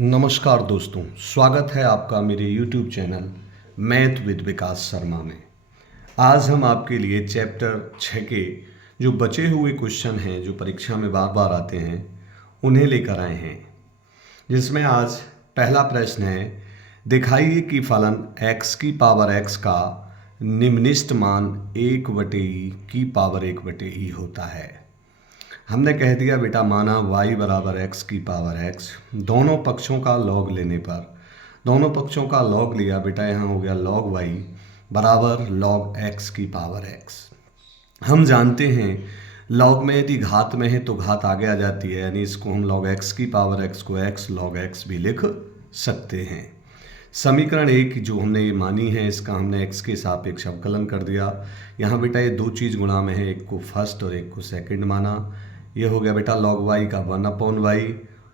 नमस्कार दोस्तों, स्वागत है आपका मेरे YouTube चैनल मैथ विद विकास शर्मा में। आज हम आपके लिए चैप्टर 6 के जो बचे हुए क्वेश्चन हैं जो परीक्षा में बार बार आते हैं उन्हें लेकर आए हैं, जिसमें आज पहला प्रश्न है, दिखाइए कि फलन x की पावर x का निम्नलिखित मान 1/e की पावर 1/e होता है। हमने कह दिया बेटा, माना y बराबर x की पावर x, दोनों पक्षों का लॉग लेने पर दोनों पक्षों का लॉग लिया बेटा, यहाँ हो गया log y बराबर log x की पावर x। हम जानते हैं log में यदि घात में है तो घात आगे आ जाती है, यानी इसको हम log x की पावर x को x log x भी लिख सकते हैं। समीकरण एक जो हमने ये मानी है, इसका हमने x के सापेक्ष अवकलन कर दिया। यहाँ बेटा ये दो चीज़ गुणा में है, एक को फर्स्ट और एक को सेकंड माना। ये हो गया बेटा log y का 1/y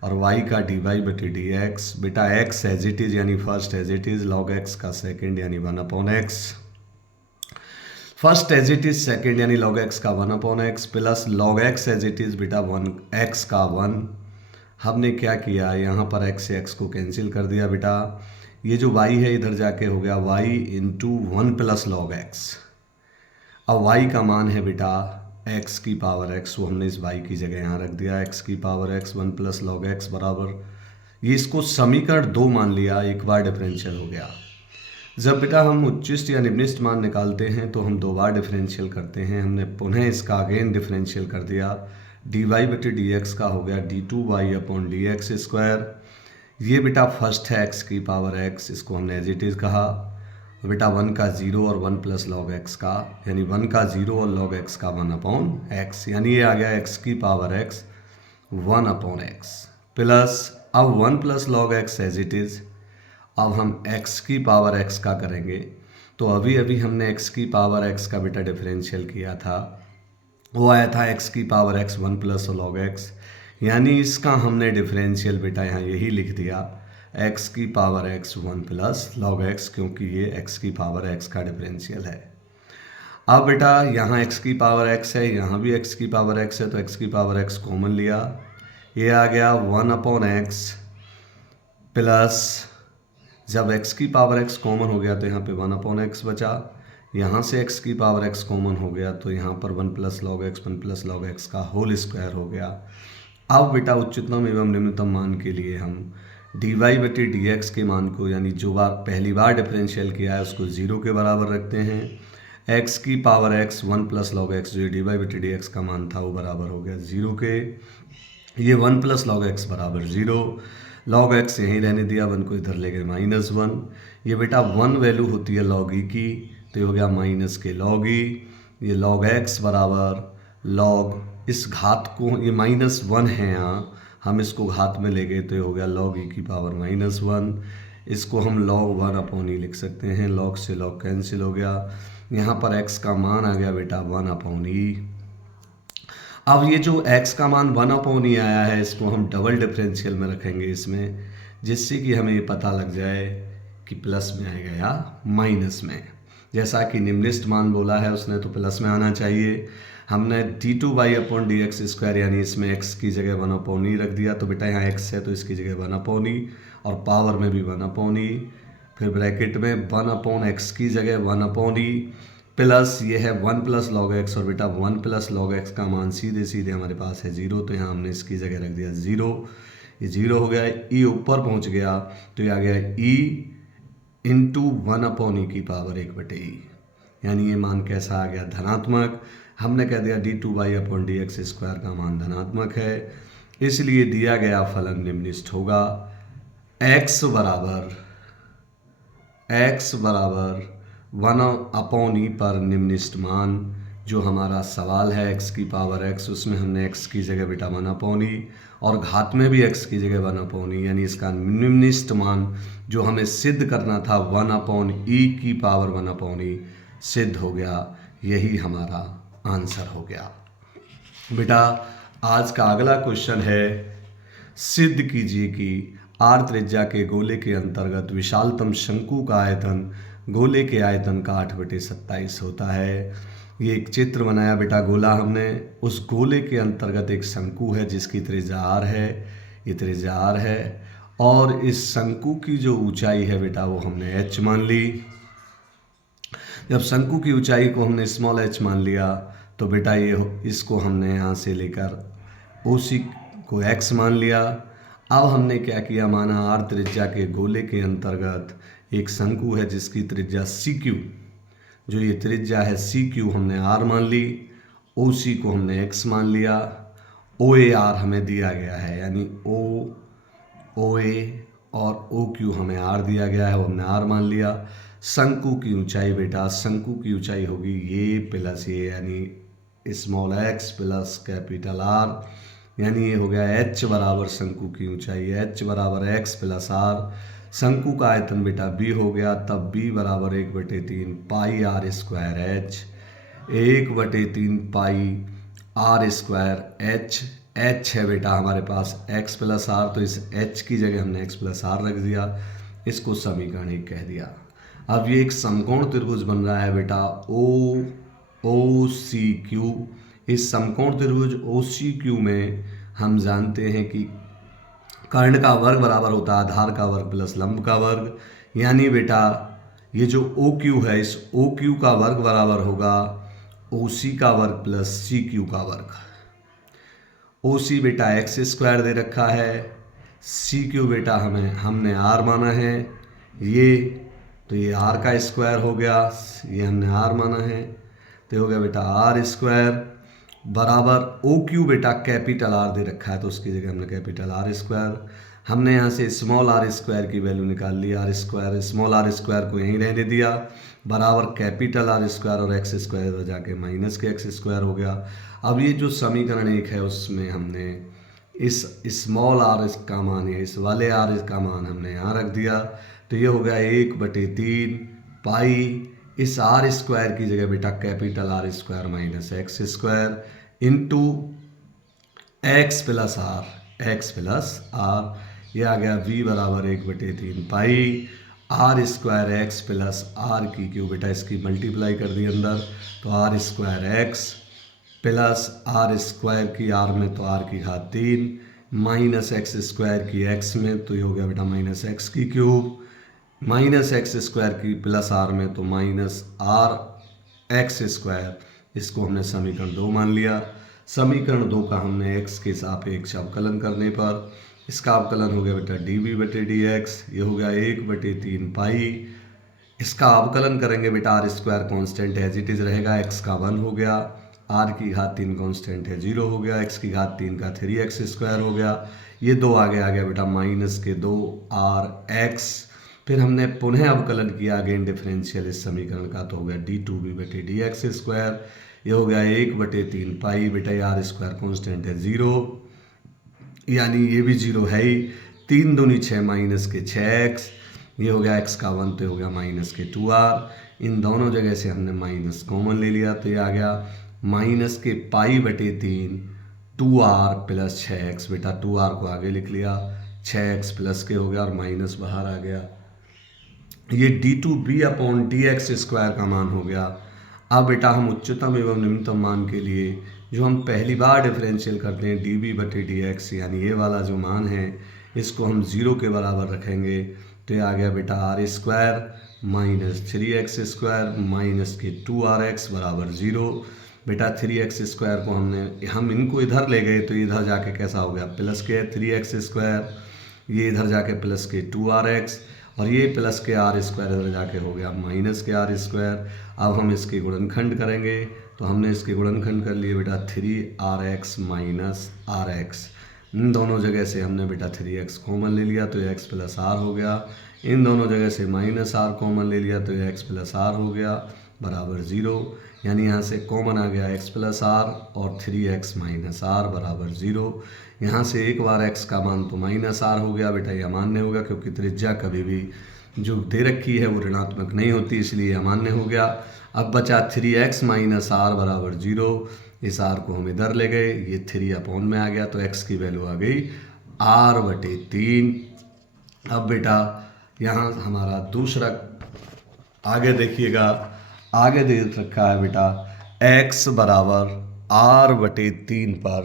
और y का dy/dx। बेटा x एज इट इज़ यानी first as it is, log x का सेकंड यानी 1/x। First as it is, second यानी log x का 1/x plus log x as it is बेटा 1x का 1। हमने क्या किया, यहाँ पर x से x को कैंसिल कर दिया बेटा। ये जो y है इधर जाके हो गया y into 1 plus log x। अब y का मान है बेटा x की पावर x, वो हमने इस y की जगह यहाँ रख दिया, x की power x 1 plus log x बराबर, ये इसको समीकरण 2 मान लिया, एक बार डिफरेंशियल हो गया। जब बेटा हम उच्चिष्ट या निम्नलिखित मान निकालते हैं तो हम 2 बार डिफरेंशियल करते हैं। हमने पुनः इसका अगेन डिफरेंशियल कर दिया, dy/dx का हो गया d2y/dx²। ये बेटा फर्स्ट है x की पावर x, इसको हमने एज इट इज़ कहा। बेटा 1 का 0 और 1 प्लस log x का, यानी 1 का 0 और log x का 1/x, यानी ये आ गया x की पावर x 1/x प्लस अब 1 plus log x as it is. अब हम x की पावर x का करेंगे तो अभी अभी हमने x की पावर x का बेटा डिफरेंशियल किया था, वो आया था x की power x 1 plus log x, यानी इसका हमने डिफरेंशियल बेटा यहाँ यही लिख दिया x की power x 1 plus log x, क्योंकि ये x की पावर x का डिफरेंशियल है। अब बेटा यहाँ x की पावर x है, यहाँ भी x की पावर x है, तो x की पावर x कॉमन लिया, ये आ गया 1/x प्लस, जब x की पावर x कॉमन हो गया तो यहाँ पे 1/x बचा, यहाँ से x की पावर x कॉमन हो गया तो यहाँ पर 1 प्लस log x का होल स्क्वायर हो गया। अब बेटा उच्चतम एवं निम्नतम मान के लिए हम dy/dx के मान को, यानी जो बार पहली बार डिफरेंशियल किया है उसको 0 के बराबर रखते हैं। x की power x 1 plus log x, जो dy/dx का मान था वो बराबर हो गया 0 के। ये 1 प्लस log x बराबर 0, log x यहीं रहने दिया, 1 को इधर ले गए -1। ये बेटा 1 वैल्यू होती है log e की, तो ये हो गया माइनस के log e। ये log x बराबर log, इस घात को, ये -1 है यहाँ, हम इसको घात में ले गए तो ये हो गया log e की पावर -1। इसको हम log 1/e लिख सकते हैं, log से log कैंसिल हो गया, यहाँ पर x का मान आ गया बेटा 1/e। अब ये जो x का मान 1/e आया है, इसको हम डबल डिफरेंशियल में रखेंगे इसमें, जिससे कि हमें ये पता लग जाए कि प्लस में आएगा या माइनस में। जैसा कि निम्नलिखित मान बोला है उसने, तो प्लस में आना चाहिए। हमने d2y/dx² यानी इसमें x की जगह 1/e रख दिया, तो बेटा यहाँ x है तो इसकी जगह 1/e और पावर में भी 1/e, फिर ब्रैकेट में 1/x की जगह 1/e प्लस ये है 1 प्लस log x, और बेटा 1 प्लस log x का मान सीधे सीधे हमारे पास है 0, तो यहाँ हमने इसकी जगह रख दिया 0। ये 0 हो गया, e ऊपर पहुँच गया तो ये आ गया e इंटू 1/e की पावर 1/e, यानी ये मान कैसा आ गया, धनात्मक। हमने कह दिया d2y/dx² का मान धनात्मक है, इसलिए दिया गया फलन निम्नलिखित होगा। x बराबर 1/e पर निम्नलिखित मान, जो हमारा सवाल है x की पावर x, उसमें हमने x की जगह बेटा 1/e और घात में भी x की जगह 1/e, यानी इसका निम्नलिखित मान जो हमें सिद्ध करना था 1/e की पावर 1/e सिद्ध हो गया, यही हमारा आंसर हो गया। बेटा आज का अगला क्वेश्चन है, सिद्ध कीजिए कि r त्रिज्या के गोले के अंतर्गत विशालतम शंकु का आयतन गोले के आयतन का 8/27 होता है। ये एक चित्र बनाया बेटा गोला हमने, उस गोले के अंतर्गत एक शंकु है जिसकी त्रिज्या r है, ये त्रिज्या r है, और इस शंकु की जो ऊंचाई है बेटा वो हमने h मान ली। जब शंकु की ऊंचाई को हमने स्मॉल h मान लिया तो बेटा इसको हमने यहाँ से लेकर OC को x मान लिया। अब हमने क्या किया, माना r त्रिज्या के गोले के अंतर्गत एक शंकु है जिसकी त्रिज्या CQ, जो ये त्रिज्या है CQ हमने r मान ली, OC को हमने x मान लिया, OAR हमें दिया गया है, यानी OA और OQ हमें r दिया गया है, वो हमने r मान लिया। शंकु की ऊंचाई बेटा, शंकु की ऊंचाई होगी ये प्लस ये, यानी small x plus capital R, यानी ये हो गया h बराबर शंकु की ऊंचाई, h बराबर x प्लस R। शंकु का आयतन बेटा b हो गया, तब b बराबर 1/3 pi r square h, 1/3 pi r square h है बेटा हमारे पास x प्लस आर, तो इस h की जगह हमने x प्लस आर रख दिया, इसको समीकरण 1 कह दिया। अब ये एक समकोण त्रिभुज बन रहा है बेटा OCQ। इस समकोण त्रिभुज OCQ में हम जानते हैं कि कर्ण का वर्ग बराबर होता है आधार का वर्ग प्लस लंब का वर्ग, यानी बेटा ये जो OQ है इस OQ का वर्ग बराबर होगा OC का वर्ग प्लस CQ का वर्ग। OC बेटा x स्क्वायर दे रखा है, CQ बेटा हमने r माना है, तो ये r का स्क्वायर हो गया, ये हमने r माना है, तो हो गया बेटा r स्क्वायर बराबर OQ बेटा कैपिटल R दे रखा है तो उसकी जगह हमने कैपिटल R स्क्वायर, हमने यहाँ से स्मॉल r स्क्वायर की वैल्यू निकाल ली, r square small r square को यहीं रहने दिया, बराबर कैपिटल R स्क्वायर और x स्क्वायर हो जाके माइनस के x स्क्वायर हो गया। अब ये जो समीकरण 1 है उसमें हमने इस स्मॉल r का मान या इस वाले r का मान हमने यहाँ रख दिया, तो ये हो गया 1/3 पाई इस r स्क्वायर की जगह बेटा capital R square minus x square into x plus r, ये आ गया v बराबर 1/3 pi r square x plus r की क्यू, बेटा इसकी मल्टीप्लाई कर दी अंदर, तो r square x plus r square की r में तो r की घात 3 माइनस x स्क्वायर की x में, तो ये हो गया बेटा माइनस x की क्यूब, माइनस x स्क्वायर की प्लस r में तो माइनस r x स्क्वायर, इसको हमने समीकरण 2 मान लिया। समीकरण 2 का हमने x के सापेक्ष अवकलन करने पर इसका अवकलन हो गया बेटा dv/dx, ये हो गया 1/3 पाई, इसका अवकलन करेंगे बेटा r square constant as it is रहेगा, x का 1 हो गया, r की घात 3 कॉन्स्टेंट है 0 हो गया, x की घात 3 का 3x स्क्वायर हो गया, ये 2 आगे आ गया बेटा माइनस के 2rx, फिर हमने पुनः अवकलन किया अगेन डिफरेंशियल इस समीकरण का, तो हो गया d2v/dx स्क्वायर, ये हो गया 1/3 पाई, बेटा ये r स्क्वायर कॉन्स्टेंट है 0, यानी ये भी 0 है ही, 3 दूनी 6 माइनस के 6x, ये हो गया x का 1 तो हो गया माइनस के 2r, इन दोनों जगह से हमने माइनस कॉमन ले लिया, तो ये आ गया माइनस के पाई/3 2r प्लस 6x, बेटा 2r को आगे लिख लिया, 6x प्लस के हो गया और माइनस बाहर आ गया, ये d2b/dx स्क्वायर का मान हो गया। अब बेटा हम उच्चतम एवं निम्नतम मान के लिए जो हम पहली बार डिफरेंशियल करते हैं dv/dx, यानी ये वाला जो मान है इसको हम 0 के बराबर रखेंगे, तो ये आ गया बेटा r square minus 3x square minus के 2rx बराबर 0। बेटा 3x स्क्वायर को हम इनको इधर ले गए तो इधर जाके कैसा हो गया प्लस के 3x स्क्वायर, ये इधर जाके प्लस के 2rx और ये प्लस के r स्क्वायर इधर जाके हो गया माइनस के r स्क्वायर। अब हम इसके गुणनखंड करेंगे, तो हमने इसके गुणनखंड कर लिए बेटा 3rx माइनस rx, इन दोनों जगह से हमने बेटा 3x कॉमन ले लिया तो ये x प्लस r हो गया, इन दोनों जगह से माइनस r कॉमन ले लिया तो ये x प्लस r हो गया बराबर 0, यानी यहाँ से कॉमन आ गया x प्लस r और 3x माइनस r बराबर 0। यहाँ से एक बार x का मान तो माइनस r हो गया बेटा, ये अमान्य होगा क्योंकि त्रिज्या कभी भी जो दे रखी है वो ऋणात्मक नहीं होती, इसलिए अमान्य हो गया। अब बचा 3x माइनस r बराबर 0, इस r को हम इधर ले गए, ये 3 में आ गया तो x की वैल्यू आ गई r/3। अब बेटा यहाँ हमारा दूसरा आगे देखिएगा, आगे दे रखा है बेटा x बराबर r/3 पर,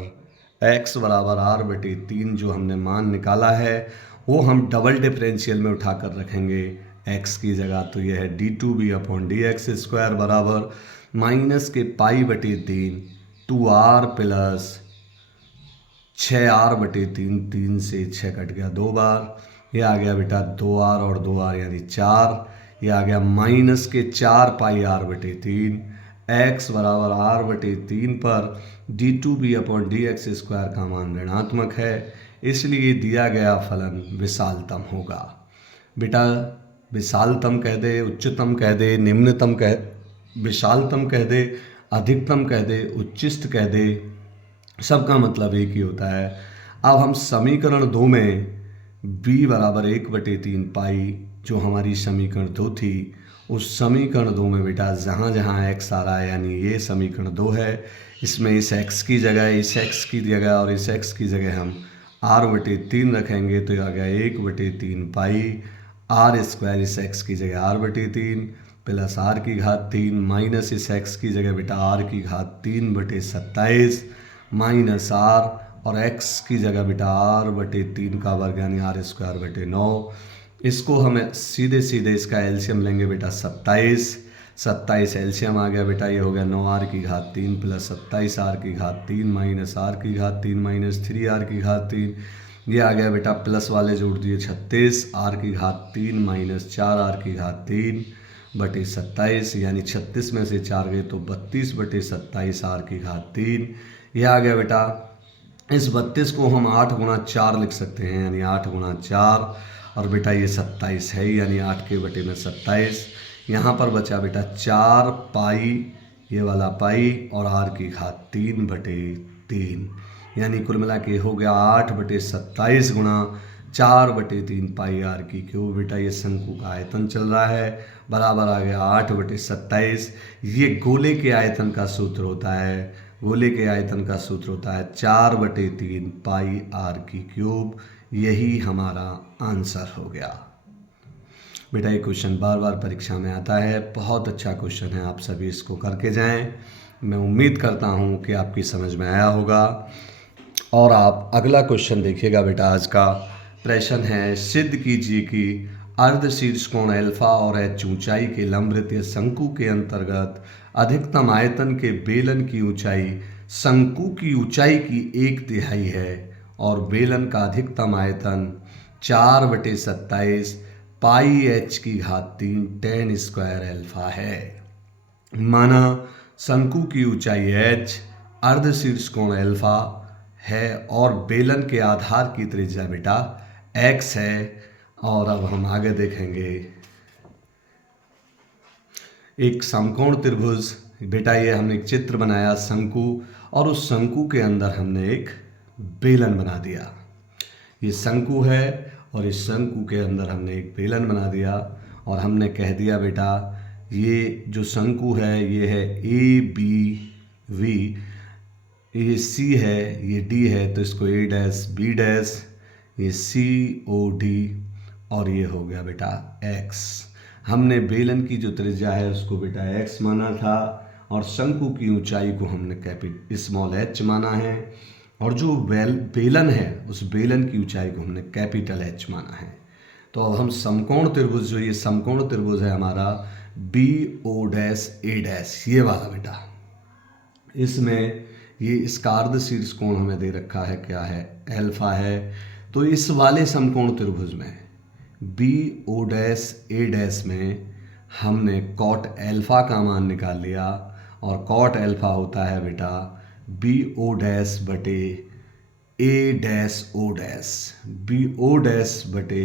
x बराबर r/3 जो हमने मान निकाला है वो हम डबल डिफरेंशियल में उठाकर रखेंगे x की जगह। तो यह है d2b/dx² बराबर माइनस के π/3 2r प्लस 6r/3, 3 से 6 कट गया 2 बार। ये आ गया बेटा 2r और 2r यानी 4। ये आ गया माइनस के 4πr/3 x बराबर r/3 पर d2b/dx² का मान ऋणात्मक है, इसलिए दिया गया फलन विशालतम होगा। बेटा विशालतम कह दे, उच्चतम कह दे, निम्नतम कह, विशालतम कह दे, अधिकतम कह दे, उच्चिष्ट कह दे, सबका मतलब एक ही होता है। अब हम समीकरण 2 में b बराबर 1/3 पाई, जो हमारी समीकरण 2 थी, उस समीकरण 2 में बेटा जहाँ जहाँ x आ रहा है, यानी ये समीकरण 2 है, इसमें इस x की जगह, इस x की जगह और इस x की जगह हम r/3 रखेंगे। तो यह आ गया 1/3 पाई r² इस x की जगह r/3 प्लस r³ माइनस इस x की जगह बेटा r³/3/27 माइनस r और x की जगह बेटा r/3 का वर्ग यानी r²/9। इसको हमें सीधे सीधे इसका एलसीएम लेंगे बेटा 27 एलसीएम आ गया बेटा, ये हो गया 9r³ plus 27r³ minus r³ minus 3r³। ये आ गया बेटा प्लस वाले जोड़ दिए 36r³ माइनस 4r³/27 यानी 36 में से 4 गए तो 32/27r³। ये आ गया बेटा, इस 32 को हम 8 गुणा 4 लिख सकते हैं, यानी 8 गुणा 4, और बेटा ये 27 है यानी 8 के बटे में 27। यहाँ पर बचा बेटा 4 पाई, ये वाला पाई और r³/3 यानी कुल मिला के हो गया 8/27 गुणा 4/3 पाई r³ बेटा ये शंकु का आयतन चल रहा है, बराबर आ गया 8/27। ये गोले के आयतन का सूत्र होता है, गोले के आयतन का सूत्र होता है 4/3 पाई r³। यही हमारा आंसर हो गया। बेटा ये क्वेश्चन बार बार परीक्षा में आता है, बहुत अच्छा क्वेश्चन है, आप सभी इसको करके जाएं। मैं उम्मीद करता हूँ कि आपकी समझ में आया होगा। और आप अगला क्वेश्चन देखिएगा बेटा। आज का प्रश्न है, सिद्ध कीजिए कि अर्धशीर्ष कोण अल्फा और h ऊंचाई के लंबवृत्तीय शंकु के अंतर्गत अधिकतम आयतन के बेलन की ऊंचाई शंकु की ऊंचाई की 1/3 है और बेलन का अधिकतम आयतन 4/27 पाई h³ tan स्क्वायर अल्फा है। माना शंकु की ऊंचाई h, अर्धशीर्ष कोण अल्फा है और बेलन के आधार की त्रिज्या बेटा x है। और अब हम आगे देखेंगे एक समकोण त्रिभुज। बेटा ये हमने एक चित्र बनाया शंकु, और उस शंकु के अंदर हमने एक बेलन बना दिया। ये शंकु है और इस शंकु के अंदर हमने एक बेलन बना दिया, और हमने कह दिया बेटा ये जो शंकु है ये है ABV, ये C है, ये D है, तो इसको A', B', ये COD, और ये हो गया बेटा x। हमने बेलन की जो त्रिज्या है उसको बेटा x माना था, और शंकु की ऊंचाई को हमने स्मॉल h माना है, और जो बेलन है उस बेलन की ऊंचाई को हमने कैपिटल H माना है। तो अब हम समकोण त्रिभुज, जो ये समकोण त्रिभुज है हमारा BO'A', ये वाला बेटा, इसमें ये इसका अर्धशीर्ष कोण हमें दे रखा है, क्या है, अल्फा है। तो इस वाले समकोण त्रिभुज में BO'A' में हमने कॉट अल्फा का मान निकाल लिया, और कॉट अल्फा होता है बेटा BO' बटे A'(O'), BO' बटे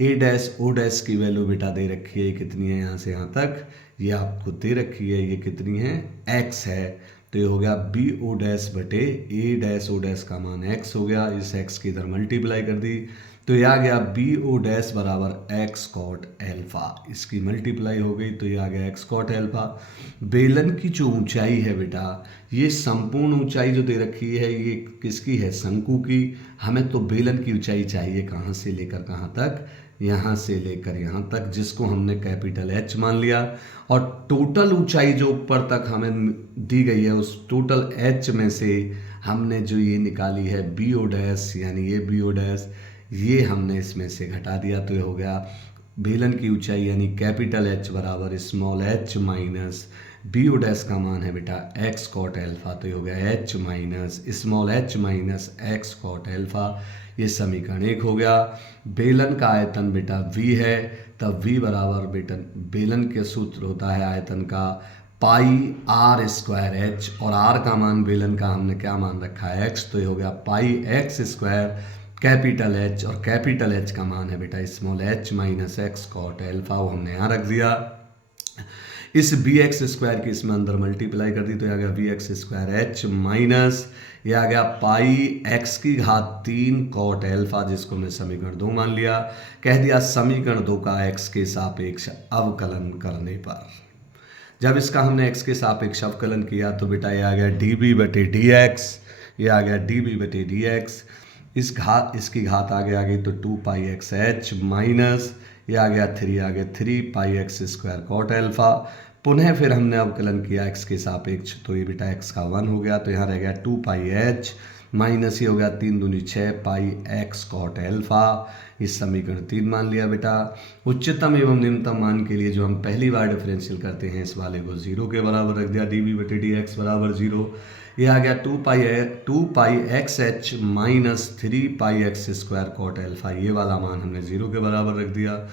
A'(O') की वैल्यू बेटा दे रखी है, कितनी है यहाँ से यहाँ तक, ये आपको दे रखी है, ये कितनी है, x है। तो ये हो गया BO' बटे A'(O') का मान x हो गया, इस x की इधर मल्टीप्लाई कर दी तो ये आ गया बी ओ डैश बराबर एक्स कॉट एल्फा, इसकी मल्टीप्लाई हो गई तो ये आ गया एक्स कॉट एल्फा। बेलन की जो ऊंचाई है बेटा, ये संपूर्ण ऊंचाई जो दे रखी है ये किसकी है, शंकु की। हमें तो बेलन की ऊंचाई चाहिए कहाँ से लेकर कहाँ तक, यहाँ से लेकर यहाँ तक, जिसको हमने कैपिटल एच मान लिया। और टोटल ऊंचाई जो ऊपर तक हमें दी गई है उस टोटल एच में से हमने जो ये निकाली है बी ओ डैश, यानी ये बी ओ डैश, ये हमने इसमें से घटा दिया तो ये हो गया बेलन की ऊंचाई यानी कैपिटल एच बराबर small h minus B O dash का मान है बेटा एक्स कॉट एल्फा, तो ये हो गया H minus small h minus x cot alpha. ये समीकरण 1 हो गया। बेलन का आयतन बेटा v है, तब v बराबर बेटा बेलन के सूत्र होता है आयतन का पाई आर स्क्वायर एच, और आर का मान बेलन का हमने क्या मान रखा है x, तो ये हो गया pi x square capital H, और कैपिटल एच का मान है बेटा small h minus x cot alpha, वो हमने यहाँ रख दिया। इस बी एक्स स्क्वायर की इसमें अंदर मल्टीप्लाई कर दी तो ये आ गया B x square H minus ये आ गया पाई एक्स की घात 3 कॉट एल्फा, जिसको मैं समीकरण 2 मान लिया। कह दिया समीकरण 2 का एक्स के सापेक्ष अवकलन करने पर, जब इसका हमने एक्स के सापेक्ष अवकलन किया तो बेटा ये आ गया डी बी बटे डी एक्स, ये आ गया डी बी बटे डी एक्स, इसकी घात आगे आ गई तो 2 पाई एक्स एच माइनस ये आ गया 3 pi x square cot alpha. पुनः फिर हमने अवकलन किया एक्स के सापेक्ष तो ये बेटा एक्स का 1 हो गया, तो यहाँ रह गया 2 पाई एच माइनस ये हो गया 3 दूनी 6 पाई एक्स कॉट एल्फा। इस समीकरण 3 मान लिया बेटा। उच्चतम एवं निम्नतम मान के लिए जो हम पहली बार डिफरेंशियल करते हैं इस वाले को 0 के बराबर रख दिया, डी बी बटे डी एक्स बराबर 0। ये आ गया 2 पाई x H minus 3 pi x square cot alpha, ये वाला मान हमने 0 के बराबर रख दिया।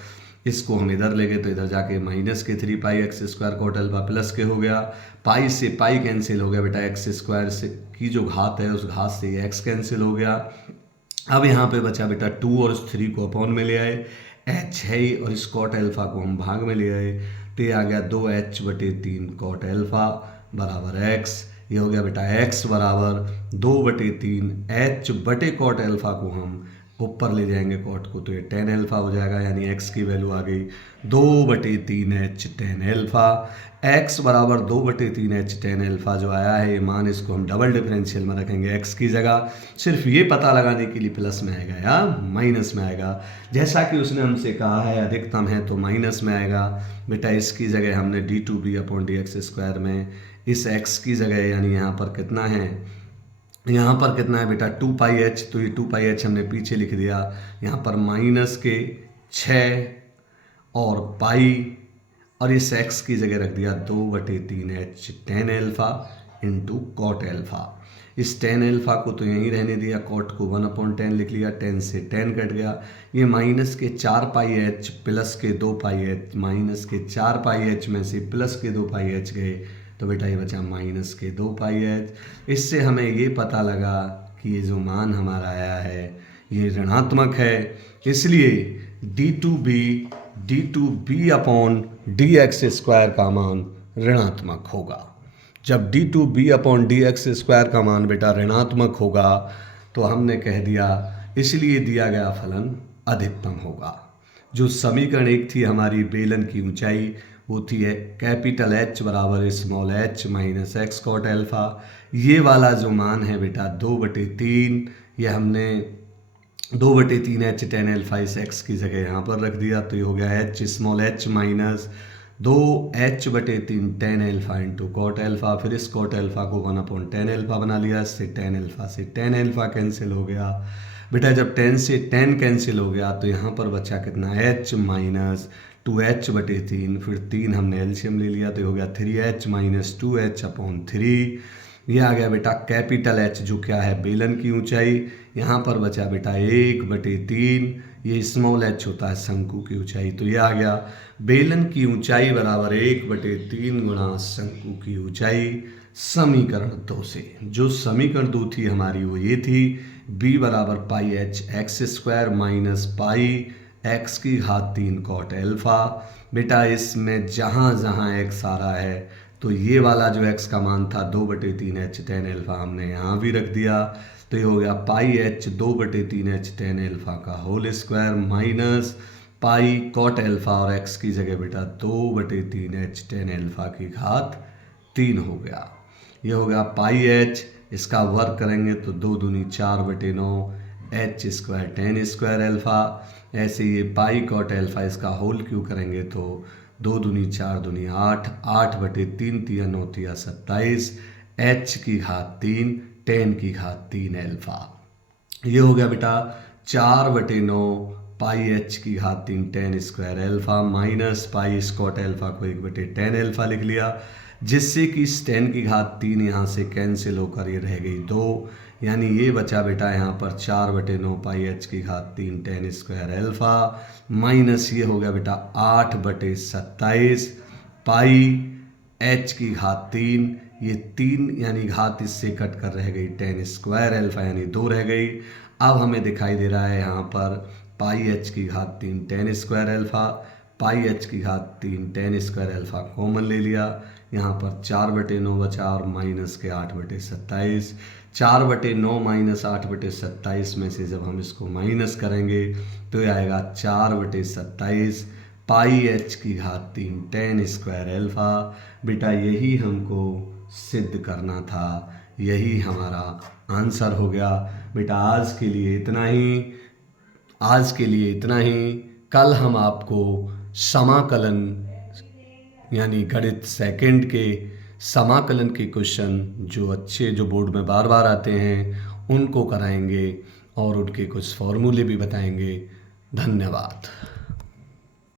इसको हम इधर ले गए तो इधर जाके माइनस के 3 pi x square cot alpha plus के हो गया, पाई से पाई कैंसिल हो गया बेटा, एक्स स्क्वायर से की जो घात है उस घात से ये एक्स कैंसिल हो गया। अब यहाँ पे बचा बेटा 2 और इस 3 को अपॉन में ले आए, एच है ही और इस कॉट एल्फा को हम भाग में ले आए, तो ये आ गया 2h बटे 3 कॉट एल्फा बराबर एक्स। ये हो गया बेटा x बराबर 2 बटे 3 h बटे कॉट एल्फा को हम ऊपर ले जाएंगे कॉट को, तो ये tan एल्फा हो जाएगा, यानी x की वैल्यू आ गई 2 बटे 3 h tan एल्फा। x बराबर 2 बटे 3 h tan एल्फा जो आया है ये मान, इसको हम डबल डिफरेंशियल में रखेंगे x की जगह, सिर्फ ये पता लगाने के लिए प्लस में आएगा या माइनस में आएगा। जैसा कि उसने हमसे कहा है अधिकतम है तो माइनस में आएगा बेटा, इसकी जगह हमने d2b upon D x square में इस x की जगह यानी यहाँ पर कितना है, यहाँ पर कितना है बेटा 2 पाई एच, तो ये 2 पाई एच हमने पीछे लिख दिया, यहाँ पर माइनस के 6 और पाई और इस x की जगह रख दिया 2 बटे 3 H tan alpha into cot alpha. इस tan एल्फा को तो यहीं रहने दिया, कॉट को 1/10 लिख लिया, 10 से 10 कट गया, ये माइनस के 4 पाई एच प्लस के 2 पाई एच, माइनस के 4 पाई एच में से प्लस के 2 पाई एच गए तो बेटा ये बचा माइनस के 2 पाई एच। इससे हमें ये पता लगा कि ये जो मान हमारा आया है ये ऋणात्मक है, इसलिए d2b upon D x square का मान ऋणात्मक होगा। जब d2b upon D x square का मान बेटा ऋणात्मक होगा तो हमने कह दिया इसलिए दिया गया फलन अधिकतम होगा। जो समीकरण 1 थी हमारी बेलन की ऊंचाई वो थी कैपिटल H बराबर small h minus x cot alpha, ये वाला जो मान है बेटा 2 बटे 3, ये हमने 2 बटे 3 h tan एल्फा इस x की जगह यहाँ पर रख दिया, तो ये हो गया h small h minus 2h बटे 3 tan alpha into cot alpha, फिर इस कॉट एल्फा को 1/10 एल्फा बना लिया, इससे tan एल्फा से tan एल्फा कैंसिल हो गया बेटा। जब 10 से 10 कैंसिल हो गया तो यहाँ पर बचा कितना h माइनस 2h बटे 3, फिर 3 हमने एलसीएम ले लिया तो ये हो गया 3h माइनस 2h अपॉन 3। ये आ गया बेटा कैपिटल H जो क्या है बेलन की ऊंचाई, यहाँ पर बचा बेटा 1 बटे 3, ये स्मॉल h होता है शंकु की ऊंचाई, तो ये आ गया बेलन की ऊंचाई बराबर 1 बटे 3 गुणा शंकु की ऊंचाई। समीकरण 2 से जो समीकरण 2 थी हमारी वो ये थी b बराबर pi h x square minus pi x की घात 3 कॉट एल्फा। बेटा इसमें जहाँ जहाँ x आ रहा है तो ये वाला जो x का मान था 2 बटे 3 h tan एल्फा हमने यहाँ भी रख दिया, तो ये हो गया pi H 2/3 h tan alpha का whole square minus pi cot alpha और एक्स की जगह बेटा 2/3 h tan अल्फा की घात 3 हो गया। ये हो गया पाई एच, इसका वर्क करेंगे तो 2 दूनी 4/9 h square tan square alpha. ऐसे ये पाई कॉट अल्फा इसका होल क्यू करेंगे तो 2 दूनी 4 दूनी 8, 8/3 3 9 27 h की घात 3 tan की घात 3 अल्फा। ये हो गया बेटा 4/9 पाई एच की घात 3 tan square alpha minus pi cot alpha को 1/tan अल्फा लिख लिया, जिससे कि इस tan की घात 3 यहाँ से कैंसिल होकर ये रह गई 2, यानी ये बचा बेटा यहाँ पर 4/9 पाई एच की घात 3 tan स्क्वायर अल्फा माइनस ये हो गया बेटा 8/27 पाई एच की घात 3, ये 3 यानी घात इससे कट कर रह गई tan स्क्वायर अल्फा यानी 2 रह गई। अब हमें दिखाई दे रहा है यहाँ पर पाई एच की घात 3 tan स्क्वायर अल्फा, पाई एच की घात 3 tan स्क्वायर अल्फा कॉमन ले लिया, यहाँ पर 4/9 बचा और माइनस के 8/27, 4/9 माइनस 8/27 में से जब हम इसको माइनस करेंगे तो ये आएगा 4/27 पाई एच की घात 3 tan स्क्वायर अल्फा। बेटा यही हमको सिद्ध करना था, यही हमारा आंसर हो गया। बेटा आज के लिए इतना ही। कल हम आपको समाकलन यानी गणित सेकंड के समाकलन के क्वेश्चन जो बोर्ड में बार बार आते हैं उनको कराएंगे और उनके कुछ फॉर्मूले भी बताएंगे। धन्यवाद।